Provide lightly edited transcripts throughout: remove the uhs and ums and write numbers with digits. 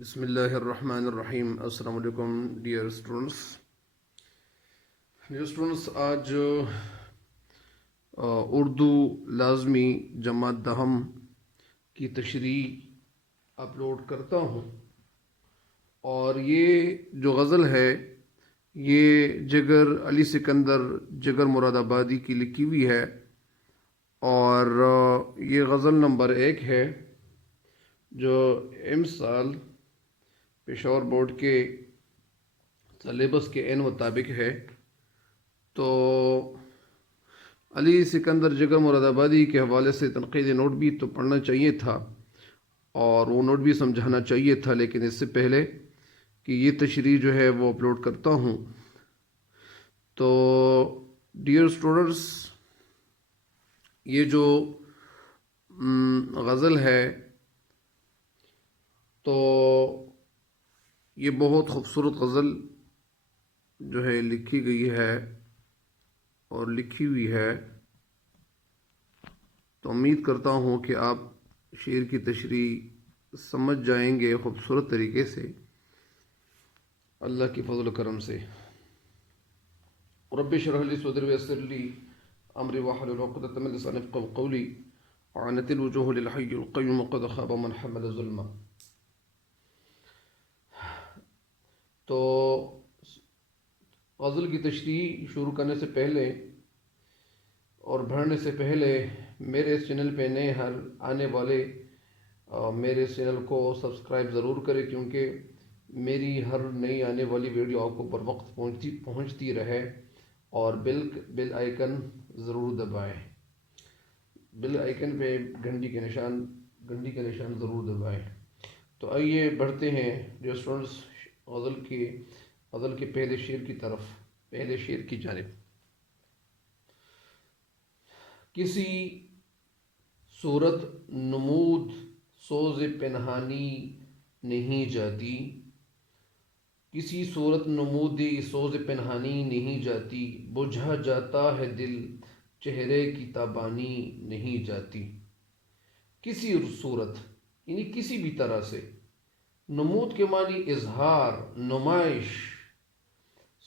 بسم اللہ الرحمن الرحیم. السلام علیکم ڈیئر اسٹوڈنٹس. آج اردو لازمی جماعت دہم کی تشریح اپلوڈ کرتا ہوں، اور یہ جو غزل ہے یہ جگر علی سکندر جگر مراد آبادی کی لکھی ہوئی ہے، اور یہ غزل نمبر 1 ہے جو سال پشاور بورڈ کے سلیبس کے عین مطابق ہے. تو علی سکندر جگر مراد آبادی کے حوالے سے تنقیدی نوٹ بھی تو پڑھنا چاہیے تھا اور وہ نوٹ بھی سمجھانا چاہیے تھا، لیکن اس سے پہلے کہ یہ تشریح جو ہے وہ اپلوڈ کرتا ہوں، تو ڈیئر اسٹوڈنٹس، یہ جو غزل ہے تو یہ بہت خوبصورت غزل جو ہے لکھی گئی ہے اور لکھی ہوئی ہے. تو امید کرتا ہوں کہ آپ شعر کی تشریح سمجھ جائیں گے خوبصورت طریقے سے اللہ کی فضل و کرم سے. رب اشرح لی صدری ویسر لی امری واحلل عقدۃ من لسانی یفقهوا قولی. وعنت الوجوه للحي القيوم قد خاب من حمل ظلما. تو غزل کی تشریح شروع کرنے سے پہلے اور بڑھنے سے پہلے میرے اس چینل پہ نئے ہر آنے والے میرے اس چینل کو سبسکرائب ضرور کریں، کیونکہ میری ہر نئی آنے والی ویڈیو آپ کو پر وقت پہنچتی رہے، اور بیل آئیکن ضرور دبائیں. بیل آئیکن پہ گھنٹی کے نشان ضرور دبائیں. تو آئیے بڑھتے ہیں جو اسٹوڈنٹس غزل کے پہلے شعر کی جانب. کسی صورت نمود سوز پنہانی نہیں جاتی، کسی صورت نمود سوز پنہانی نہیں جاتی، بجھا جاتا ہے دل چہرے کی تابانی نہیں جاتی. کسی صورت یعنی کسی بھی طرح سے، نمود کے معنی اظہار، نمائش،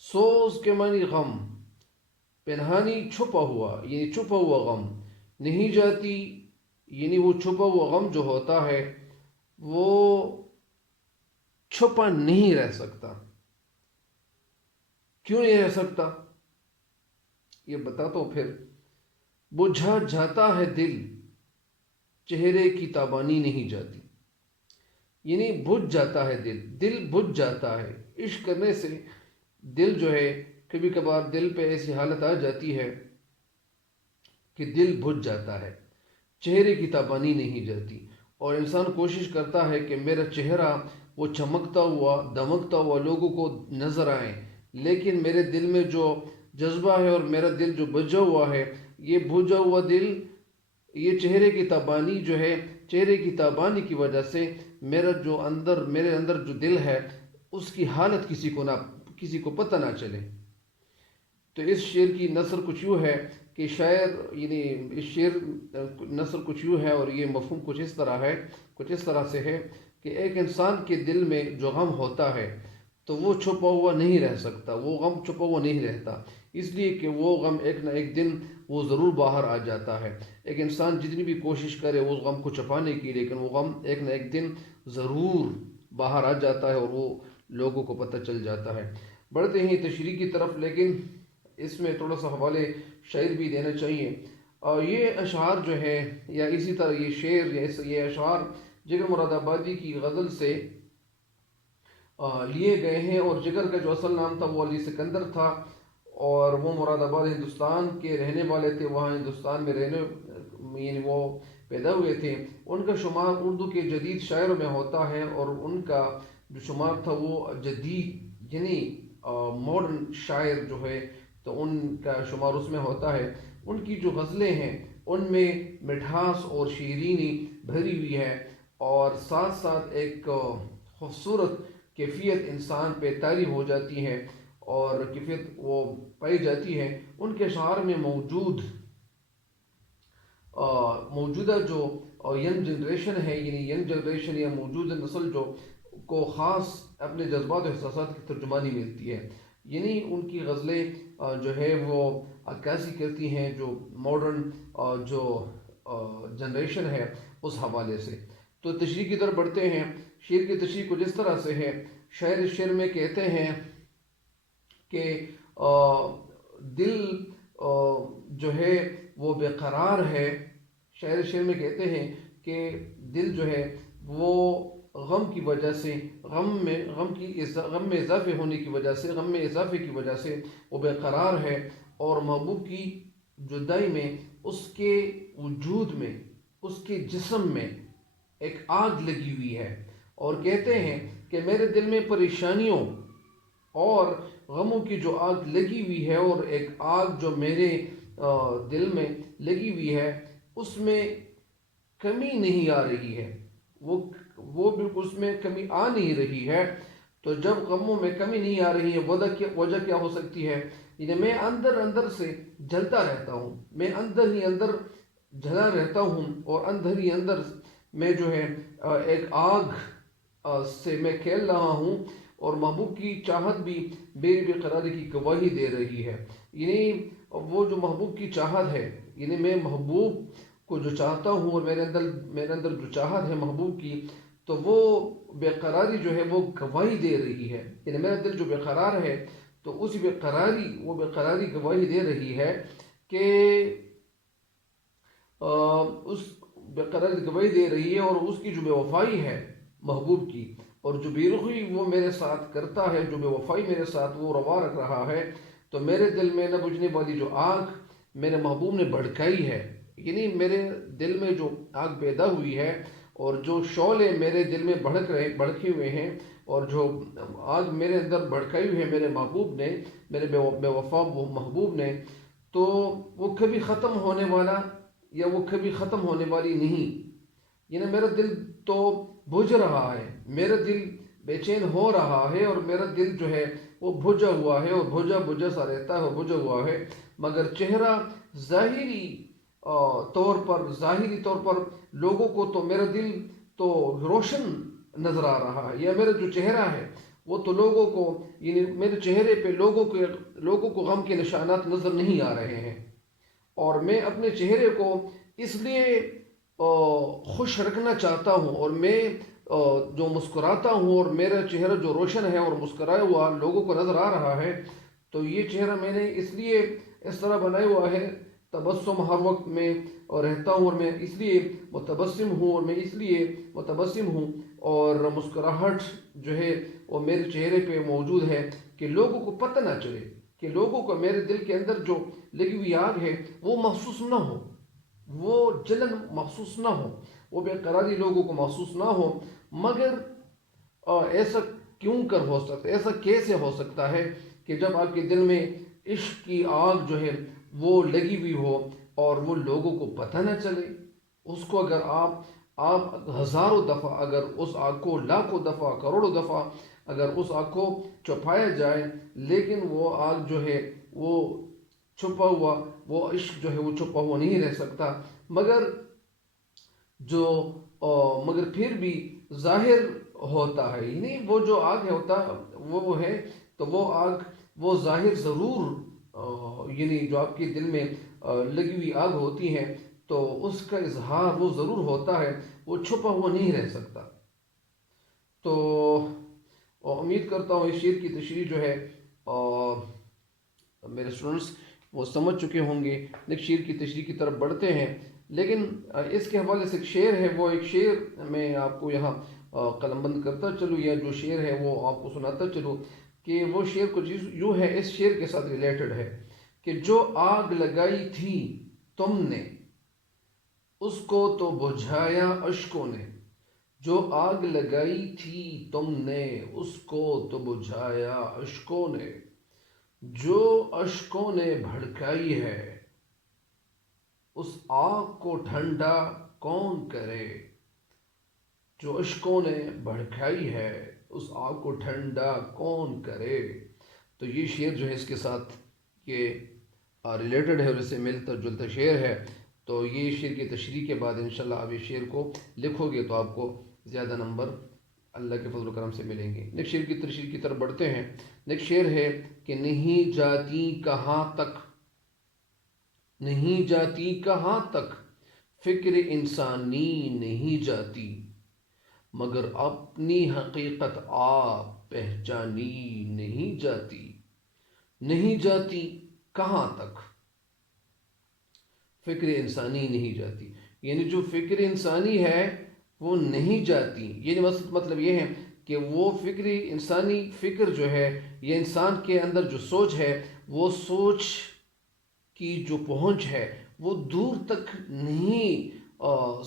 سوز کے معنی غم، پنہانی چھپا ہوا یعنی چھپا ہوا غم، نہیں جاتی یعنی وہ چھپا ہوا غم جو ہوتا ہے وہ چھپا نہیں رہ سکتا. کیوں نہیں رہ سکتا یہ بتاتا ہوں پھر. بجھا جاتا ہے دل چہرے کی تابانی نہیں جاتی، یعنی بجھ جاتا ہے دل بجھ جاتا ہے. عشق کرنے سے دل جو ہے، کبھی کبھار دل پہ ایسی حالت آ جاتی ہے کہ دل بجھ جاتا ہے، چہرے کی تابانی نہیں جاتی، اور انسان کوشش کرتا ہے کہ میرا چہرہ وہ چمکتا ہوا دمکتا ہوا لوگوں کو نظر آئے، لیکن میرے دل میں جو جذبہ ہے اور میرا دل جو بجھا ہوا ہے، یہ بجھا ہوا دل، یہ چہرے کی تابانی جو ہے، چہرے کی تابانی کی وجہ سے میرے اندر جو دل ہے اس کی حالت کسی کو پتہ نہ چلے. تو اس شعر کی نثر کچھ یوں ہے کہ اس شعر نثر کچھ یوں ہے، اور یہ مفہوم کچھ اس طرح سے ہے کہ ایک انسان کے دل میں جو غم ہوتا ہے تو وہ چھپا ہوا نہیں رہ سکتا، وہ غم چھپا ہوا نہیں رہتا، اس لیے کہ وہ غم ایک نہ ایک دن وہ ضرور باہر آ جاتا ہے. ایک انسان جتنی بھی کوشش کرے اس غم کو چھپانے کی، لیکن وہ غم ایک نہ ایک دن ضرور باہر آ جاتا ہے اور وہ لوگوں کو پتہ چل جاتا ہے. بڑھتے ہیں تشریح کی طرف، لیکن اس میں تھوڑا سا حوالے شعر بھی دینا چاہیے. اور یہ اشعار جو ہے یا اسی طرح یہ شعر یا یہ اشعار جگر مراد آبادی کی غزل سے لیے گئے ہیں، اور جگر کا جو اصل نام تھا وہ علی سکندر تھا، اور وہ مراد آباد ہندوستان کے رہنے والے تھے، وہاں ہندوستان میں یعنی وہ پیدا ہوئے تھے. ان کا شمار اردو کے جدید شاعروں میں ہوتا ہے، اور ان کا جو شمار تھا وہ جدید یعنی ماڈرن شاعر جو ہے تو ان کا شمار اس میں ہوتا ہے. ان کی جو غزلیں ہیں ان میں مٹھاس اور شیرینی بھری ہوئی ہے، اور ساتھ ساتھ ایک خوبصورت کیفیت انسان پہ طاری ہو جاتی ہے اور کیفیت وہ پائی جاتی ہے. ان کے اشعار میں موجودہ جو ینگ جنریشن ہے، یعنی ینگ جنریشن یا موجودہ نسل جو کو خاص اپنے جذبات و احساسات کی ترجمانی ملتی ہے. یعنی ان کی غزلیں جو ہے وہ عکاسی کرتی ہیں جو ماڈرن جو جنریشن ہے اس حوالے سے. تو تشریح کی طرف بڑھتے ہیں. شعر کی تشریح کچھ اس طرح سے ہے. شاعر اس شعر میں کہتے ہیں کہ دل جو ہے وہ بے قرار ہے. شاعر شعر میں کہتے ہیں کہ دل جو ہے وہ غم کی وجہ سے غم میں اضافے ہونے کی وجہ سے غم میں اضافے کی وجہ سے وہ بے قرار ہے، اور محبوب کی جدائی میں اس کے وجود میں اس کے جسم میں ایک آگ لگی ہوئی ہے. اور کہتے ہیں کہ میرے دل میں پریشانیوں اور غموں کی جو آگ لگی ہوئی ہے، اور ایک آگ جو میرے دل میں لگی ہوئی ہے اس میں کمی نہیں آ رہی ہے. وہ بالکل اس میں کمی آ نہیں رہی ہے. تو جب غموں میں کمی نہیں آ رہی ہے وجہ کیا ہو سکتی ہے؟ یعنی میں اندر سے جلتا رہتا ہوں، میں اندر ہی اندر جلا رہتا ہوں، اور اندر ہی اندر میں جو ہے ایک آگ سے میں کھیل رہا ہوں. اور محبوب کی چاہت بھی میری بے قراری کی گواہی دے رہی ہے. یعنی وہ جو محبوب کی چاہت ہے، یعنی میں محبوب کو جو چاہتا ہوں، اور میرے اندر جو چاہت ہے محبوب کی، تو وہ بے قراری جو ہے وہ گواہی دے رہی ہے. یعنی میرا دل جو بے قرار ہے تو اس وہ بے قراری گواہی دے رہی ہے کہ اس بے قراری گواہی دے رہی ہے، اور اس کی جو بے وفائی ہے محبوب کی، اور جو بے رخی وہ میرے ساتھ کرتا ہے، جو بے وفائی میرے ساتھ وہ روا رکھ رہا ہے، تو میرے دل میں نہ بجھنے والی جو آگ میرے محبوب نے بھڑکائی ہے. یعنی میرے دل میں جو آگ پیدا ہوئی ہے، اور جو شعلے میرے دل میں بھڑکے ہوئے ہیں، اور جو آگ میرے اندر بھڑکائی ہوئی ہے میرے محبوب نے، میرے بے وفا وہ محبوب نے، تو وہ کبھی ختم ہونے والا یا وہ کبھی ختم ہونے والی نہیں. یعنی میرا دل تو بجھ رہا ہے، میرا دل بے چین ہو رہا ہے، اور میرا دل جو ہے وہ بجھا ہوا ہے، اور بجھا سا رہتا ہے، بجھا ہوا ہے. مگر چہرہ ظاہری طور پر لوگوں کو تو میرا دل تو روشن نظر آ رہا ہے، یا میرا جو چہرہ ہے وہ تو لوگوں کو، یعنی میرے چہرے پہ لوگوں کو غم کے نشانات نظر نہیں آ رہے ہیں. اور میں اپنے چہرے کو اس لیے خوش رکھنا چاہتا ہوں، اور میں جو مسکراتا ہوں، اور میرا چہرہ جو روشن ہے اور مسکرایا ہوا لوگوں کو نظر آ رہا ہے، تو یہ چہرہ میں نے اس لیے اس طرح بنایا ہوا ہے. تبسم ہر وقت میں رہتا ہوں، اور میں اس لیے متبسم ہوں، اور میں اس لیے متبسم ہوں، اور مسکراہٹ جو ہے وہ میرے چہرے پہ موجود ہے کہ لوگوں کو پتہ نہ چلے، کہ لوگوں کو میرے دل کے اندر جو لگی ہوئی آگ ہے وہ محسوس نہ ہو، وہ جلن محسوس نہ ہو، وہ بے قراری لوگوں کو محسوس نہ ہو. مگر ایسا ایسا کیسے ہو سکتا ہے کہ جب آپ کے دل میں عشق کی آگ جو ہے وہ لگی ہوئی ہو، اور وہ لوگوں کو پتہ نہ چلے. اس کو اگر آپ ہزاروں دفعہ، اگر اس آگ کو لاکھوں دفعہ، کروڑوں دفعہ اگر اس آگ کو چھپایا جائے، لیکن وہ آگ جو ہے وہ چھپا ہوا، وہ عشق جو ہے وہ چھپا ہوا نہیں رہ سکتا. مگر پھر بھی ظاہر ہوتا ہے. یعنی وہ جو آگ وہ ہے تو وہ آگ وہ ظاہر ضرور، یعنی جو آپ کے دل میں لگی ہوئی آگ ہوتی ہے تو اس کا اظہار وہ ضرور ہوتا ہے، وہ چھپا ہوا نہیں رہ سکتا. تو امید کرتا ہوں اس شعر کی تشریح جو ہے میرے اسٹوڈنٹس وہ سمجھ چکے ہوں گے. نیکسٹ شعر کی تشریح کی طرف بڑھتے ہیں. لیکن اس کے حوالے سے ایک شعر ہے، وہ ایک شعر میں آپ کو یہاں قلم بند کرتا چلوں، یا جو شعر ہے وہ آپ کو سناتا چلوں، کہ وہ شعر کچھ یوں ہے، اس شعر کے ساتھ ریلیٹڈ ہے کہ جو آگ لگائی تھی تم نے اس کو تو بجھایا اشکوں نے. جو آگ لگائی تھی تم نے اس کو تو بجھایا اشکوں نے. جو اشکوں نے بھڑکائی ہے اس آگ کو ٹھنڈا کون کرے. جو اشکوں نے بھڑکائی ہے اس آگ کو ٹھنڈا کون کرے. تو یہ شعر جو ہے اس کے ساتھ یہ ریلیٹڈ ہے، اور اس سے ملتا جلتا شعر ہے. تو یہ شعر کی تشریح کے بعد انشاءاللہ آپ یہ شعر کو لکھو گے تو آپ کو زیادہ نمبر اللہ کے فضل و کرم سے ملیں گے۔ نیکسٹ شعر کی تشریح کی طرف بڑھتے ہیں۔ نیکسٹ شعر ہے کہ نہیں جاتی کہاں تک، نہیں جاتی کہاں تک فکر انسانی نہیں جاتی، مگر اپنی حقیقت آپ پہچانی نہیں جاتی۔ نہیں جاتی کہاں تک فکر انسانی نہیں جاتی، یعنی جو فکر انسانی ہے وہ نہیں جاتی، یعنی مطلب یہ ہے کہ وہ فکر انسانی فکر جو ہے، یہ انسان کے اندر جو سوچ ہے، وہ سوچ کی جو پہنچ ہے وہ دور تک نہیں، وہ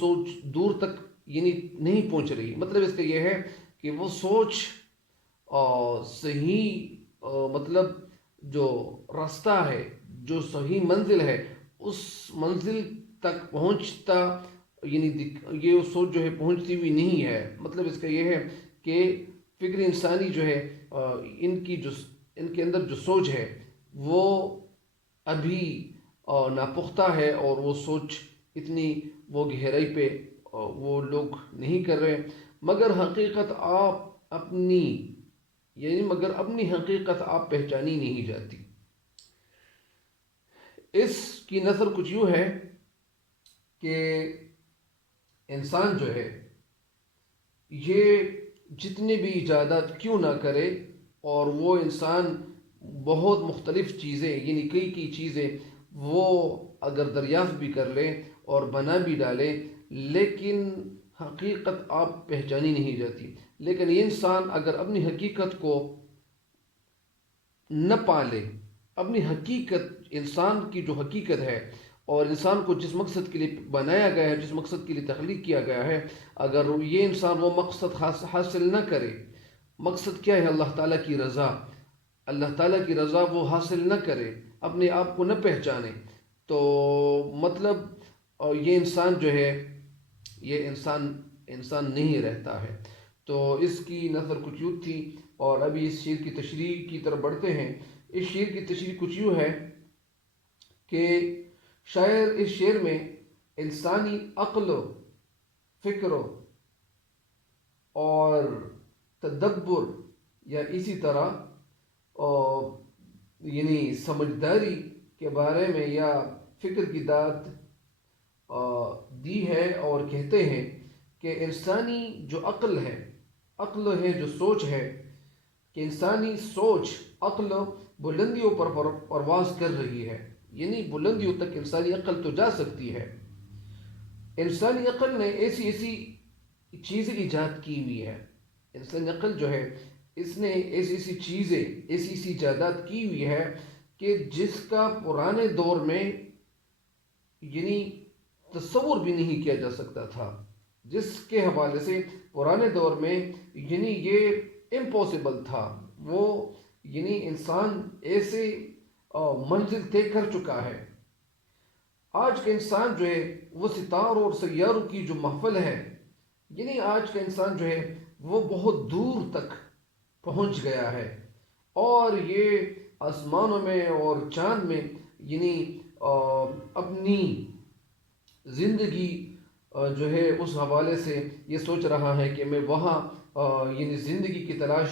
سوچ دور تک یعنی نہیں پہنچ رہی۔ مطلب اس کا یہ ہے کہ وہ سوچ صحیح مطلب جو راستہ ہے، جو صحیح منزل ہے، اس منزل تک پہنچتا یعنی یہ سوچ جو ہے پہنچتی ہوئی نہیں ہے۔ مطلب اس کا یہ ہے کہ فکر انسانی جو ہے، ان کے اندر جو سوچ ہے وہ ابھی ناپختہ ہے، اور وہ سوچ اتنی وہ گہرائی پہ وہ لوگ نہیں کر رہے، مگر حقیقت آپ اپنی یعنی مگر اپنی حقیقت آپ پہچانی نہیں جاتی۔ اس کی نظر کچھ یوں ہے کہ انسان جو ہے یہ جتنے بھی ایجادات کیوں نہ کرے، اور وہ انسان بہت مختلف چیزیں یعنی کئی چیزیں وہ اگر دریافت بھی کر لے اور بنا بھی ڈالے، لیکن حقیقت آپ پہچانی نہیں جاتی۔ لیکن یہ انسان اگر اپنی حقیقت کو نہ پالے، اپنی حقیقت انسان کی جو حقیقت ہے، اور انسان کو جس مقصد کے لیے بنایا گیا ہے، جس مقصد کے لیے تخلیق کیا گیا ہے، اگر یہ انسان وہ مقصد حاصل نہ کرے، مقصد کیا ہے؟ اللہ تعالیٰ کی رضا، اللہ تعالیٰ کی رضا وہ حاصل نہ کرے، اپنے آپ کو نہ پہچانے، تو مطلب یہ انسان جو ہے یہ انسان نہیں رہتا ہے۔ تو اس کی نظر کچھ یوں تھی، اور ابھی اس شعر کی تشریح کی طرف بڑھتے ہیں۔ اس شعر کی تشریح کچھ یوں ہے کہ شاعر اس شعر میں انسانی عقل و فکر اور تدبر یا اسی طرح یعنی سمجھداری کے بارے میں یا فکر کی داد دی ہے، اور کہتے ہیں کہ انسانی جو عقل ہے جو سوچ ہے، کہ انسانی سوچ عقل بلندیوں پر پرواز کر رہی ہے، یعنی بلندیوں تک انسانی عقل تو جا سکتی ہے۔ انسانی عقل نے ایسی چیزیں ایجاد کی ہوئی ہے، انسانی عقل جو ہے اس نے ایسی چیزیں ایسی ایجادات کی ہوئی ہے کہ جس کا پرانے دور میں یعنی تصور بھی نہیں کیا جا سکتا تھا، جس کے حوالے سے پرانے دور میں یعنی یہ امپاسبل تھا، وہ یعنی انسان ایسے منزل طے کر چکا ہے۔ آج کا انسان جو ہے وہ ستاروں اور سیاروں کی جو محفل ہے، یعنی آج کا انسان جو ہے وہ بہت دور تک پہنچ گیا ہے، اور یہ آسمانوں میں اور چاند میں یعنی اپنی زندگی جو ہے اس حوالے سے یہ سوچ رہا ہے کہ میں وہاں یعنی زندگی کی تلاش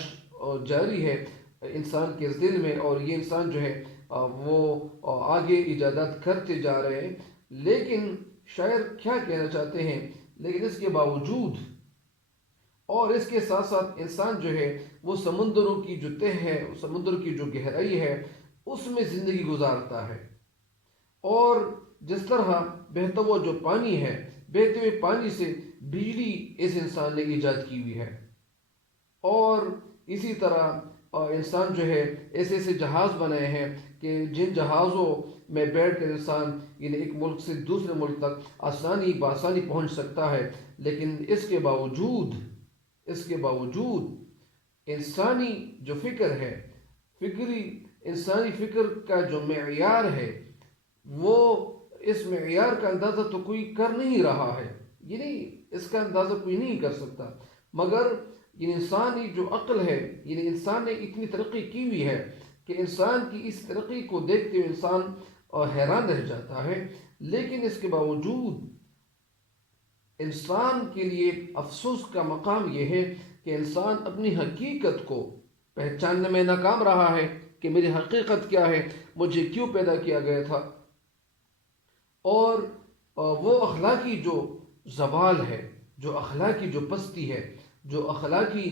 جاری ہے انسان کے دل میں، اور یہ انسان جو ہے وہ آگے ایجادات کرتے جا رہے ہیں۔ لیکن شاعر کیا کہنا چاہتے ہیں؟ لیکن اس کے باوجود اور اس کے ساتھ ساتھ انسان جو ہے وہ سمندروں کی جو تہ ہے، سمندر کی جو گہرائی ہے، اس میں زندگی گزارتا ہے، اور جس طرح بہتا ہوا جو پانی ہے، بہتے ہوئے پانی سے بجلی اس انسان نے ایجاد کی ہوئی ہے، اور اسی طرح انسان جو ہے ایسے جہاز بنائے ہیں کہ جن جہازوں میں بیٹھ کر انسان یعنی ایک ملک سے دوسرے ملک تک بآسانی پہنچ سکتا ہے۔ لیکن اس کے باوجود انسانی جو فکر ہے، انسانی فکر کا جو معیار ہے، وہ اس معیار کا اندازہ تو کوئی کر نہیں رہا ہے، یعنی اس کا اندازہ کوئی نہیں کر سکتا، مگر یہ انسانی جو عقل ہے، یعنی انسان نے اتنی ترقی کی ہوئی ہے کہ انسان کی اس ترقی کو دیکھتے ہوئے انسان حیران رہ جاتا ہے۔ لیکن اس کے باوجود انسان کے لیے افسوس کا مقام یہ ہے کہ انسان اپنی حقیقت کو پہچاننے میں ناکام رہا ہے کہ میری حقیقت کیا ہے، مجھے کیوں پیدا کیا گیا تھا، اور وہ اخلاقی جو زوال ہے، جو اخلاقی جو پستی ہے، جو اخلاقی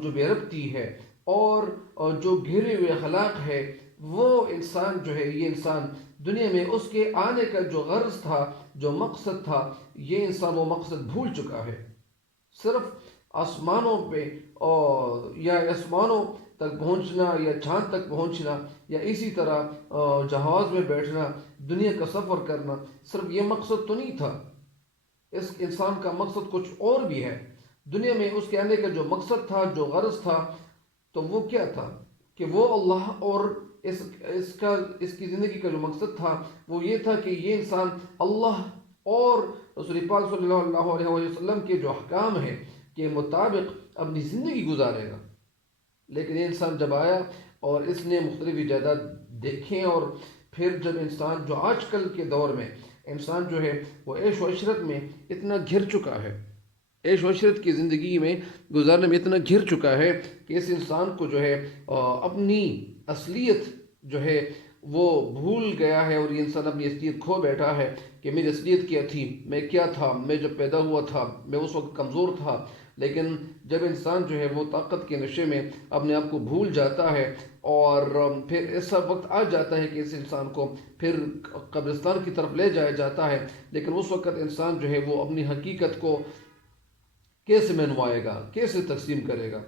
جو بے ربطی ہے، اور جو گھرے ہوئے اخلاق ہے، وہ انسان جو ہے، یہ انسان دنیا میں اس کے آنے کا جو غرض تھا، جو مقصد تھا، یہ انسان وہ مقصد بھول چکا ہے۔ صرف آسمانوں پہ یا آسمانوں تک پہنچنا، یا چاند تک پہنچنا، یا اسی طرح جہاز میں بیٹھنا، دنیا کا سفر کرنا، صرف یہ مقصد تو نہیں تھا۔ اس انسان کا مقصد کچھ اور بھی ہے۔ دنیا میں اس کے آنے کا جو مقصد تھا، جو غرض تھا، تو وہ کیا تھا کہ وہ اللہ اور اس کی زندگی کا جو مقصد تھا وہ یہ تھا کہ یہ انسان اللہ اور رسول پاک صلی اللہ علیہ وسلم کے جو احکام ہیں کے مطابق اپنی زندگی گزارے گا۔ لیکن یہ انسان جب آیا اور اس نے مختلف ایجادات دیکھیں، اور پھر جب انسان جو آج کل کے دور میں انسان جو ہے وہ عیش و عشرت میں اتنا گھر چکا ہے، عیش و عشرت کی زندگی میں گزارنے میں اتنا گھر چکا ہے کہ اس انسان کو جو ہے اپنی اصلیت جو ہے وہ بھول گیا ہے، اور یہ انسان اپنی اصلیت کھو بیٹھا ہے کہ میری اصلیت کیا تھی، میں کیا تھا، میں جب پیدا ہوا تھا میں اس وقت کمزور تھا۔ لیکن جب انسان جو ہے وہ طاقت کے نشے میں اپنے آپ کو بھول جاتا ہے، اور پھر ایسا وقت آ جاتا ہے کہ اس انسان کو پھر قبرستان کی طرف لے جایا جاتا ہے، لیکن اس وقت انسان جو ہے وہ اپنی حقیقت کو کیسے منوائے گا، کیسے تقسیم کرے گا؟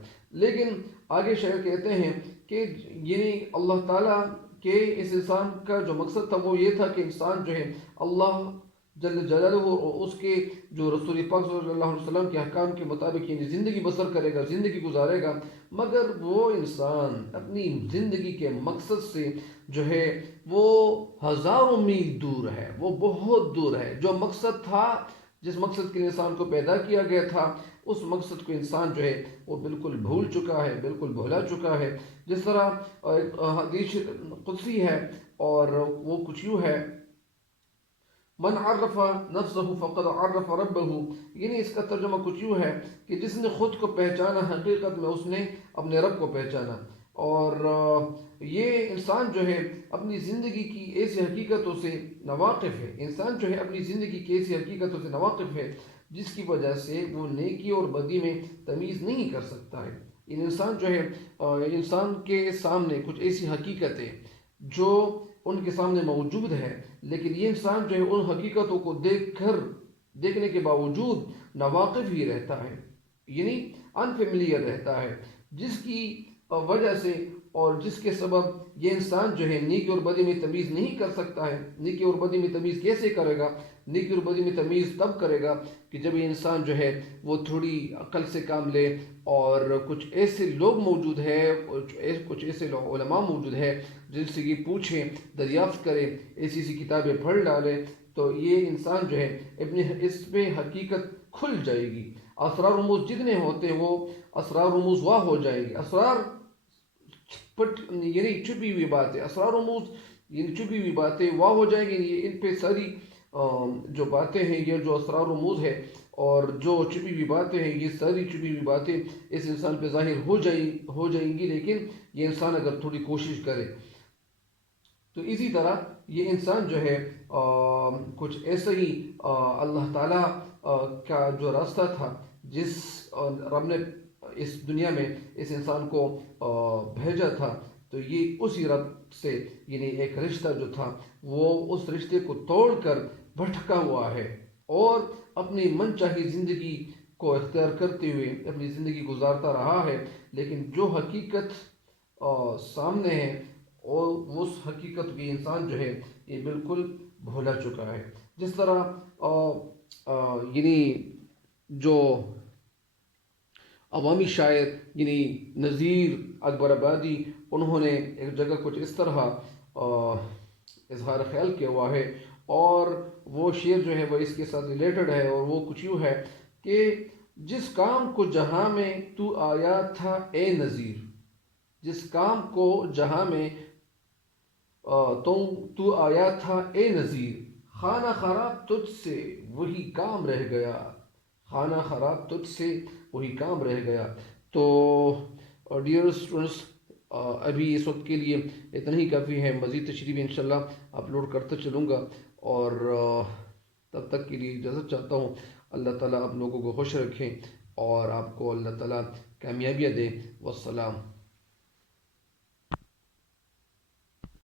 لیکن آگے شاعر کہتے ہیں کہ یعنی اللہ تعالیٰ کے اس انسان کا جو مقصد تھا وہ یہ تھا کہ انسان جو ہے اللہ جل جلالہ اور اس کے جو رسول پاک صلی اللہ علیہ وسلم کے احکام کے مطابق یعنی زندگی بسر کرے گا، زندگی گزارے گا، مگر وہ انسان اپنی زندگی کے مقصد سے جو ہے وہ ہزاروں میل دور ہے، وہ بہت دور ہے۔ جو مقصد تھا، جس مقصد کے لیے انسان کو پیدا کیا گیا تھا، اس مقصد کو انسان جو ہے وہ بالکل بھول چکا ہے، بالکل بھولا چکا ہے۔ جس طرح ایک حدیث قدسی ہے، اور وہ کچھ یوں ہے: من عرف نفسہ فقد عرف ربہ، یعنی اس کا ترجمہ کچھ یوں ہے کہ جس نے خود کو پہچانا، حقیقت میں اس نے اپنے رب کو پہچانا۔ اور یہ انسان جو ہے اپنی زندگی کی ایسی حقیقتوں سے ناواقف ہے، انسان جو ہے اپنی زندگی کی ایسی حقیقتوں سے ناواقف ہے جس کی وجہ سے وہ نیکی اور بدی میں تمیز نہیں کر سکتا ہے۔ ان انسان جو ہے انسان کے سامنے کچھ ایسی حقیقتیں جو ان کے سامنے موجود ہے، لیکن یہ انسان جو ہے ان حقیقتوں کو دیکھنے کے باوجود ناواقف ہی رہتا ہے، یعنی انفیملیئر رہتا ہے، جس کی وجہ سے اور جس کے سبب یہ انسان جو ہے نیکی اور بدی میں تمیز نہیں کر سکتا ہے۔ نیکی اور بدی میں تمیز کیسے کرے گا؟ نیکی اور بدی میں تمیز تب کرے گا کہ جب یہ انسان جو ہے وہ تھوڑی عقل سے کام لے، اور کچھ ایسے لوگ موجود ہیں، کچھ ایسے علماء موجود ہیں جن سے یہ پوچھیں، دریافت کرے، ایسی کتابیں پڑھ ڈالے، تو یہ انسان جو ہے اس میں حقیقت کھل جائے گی۔ اسرار رموز جتنے ہوتے ہیں وہ اسرار رموز واہ ہو جائیں گے۔ اسرار یعنی چھپی ہوئی باتیں، اسرار رموز یعنی چھپی ہوئی باتیں واہ ہو جائیں گی۔ ان پہ ساری جو باتیں ہیں، یہ جو اسرار رموز ہے اور جو چھپی ہوئی باتیں ہیں، یہ ساری چھپی ہوئی باتیں اس انسان پہ ظاہر ہو جائیں گی، لیکن یہ انسان اگر تھوڑی کوشش کرے تو اسی طرح یہ انسان جو ہے کچھ ایسا ہی اللہ تعالیٰ کا جو راستہ تھا، جس رب نے اس دنیا میں اس انسان کو بھیجا تھا، تو یہ اسی رب سے یعنی ایک رشتہ جو تھا وہ اس رشتے کو توڑ کر بھٹکا ہوا ہے، اور اپنی من چاہی زندگی کو اختیار کرتے ہوئے اپنی زندگی گزارتا رہا ہے۔ لیکن جو حقیقت سامنے ہے، اور اس حقیقت کی انسان جو ہے یہ بالکل بھولا چکا ہے۔ جس طرح یعنی جو عوامی شاعر یعنی نذیر اکبر آبادی، انہوں نے ایک جگہ کچھ اس طرح اظہار خیال کیا ہوا ہے، اور وہ شعر جو ہے وہ اس کے ساتھ ریلیٹڈ ہے، اور وہ کچھ یوں ہے کہ جس کام کو جہاں میں تو آیا تھا اے نذیر، جس کام کو جہاں میں تو آیا تھا اے نذیر، خانہ خراب تجھ سے وہی کام رہ گیا، خانہ خراب تجھ سے وہی کام رہ گیا. تو ڈیئر اسٹوڈنٹس، ابھی اس وقت کے لیے اتنا ہی کافی ہے. مزید تشریح انشاءاللہ اپلوڈ کرتا چلوں گا، اور تب تک کے لیے اجازت چاہتا ہوں. اللہ تعالیٰ آپ لوگوں کو خوش رکھیں اور آپ کو اللہ تعالیٰ کامیابیاں دے. والسلام.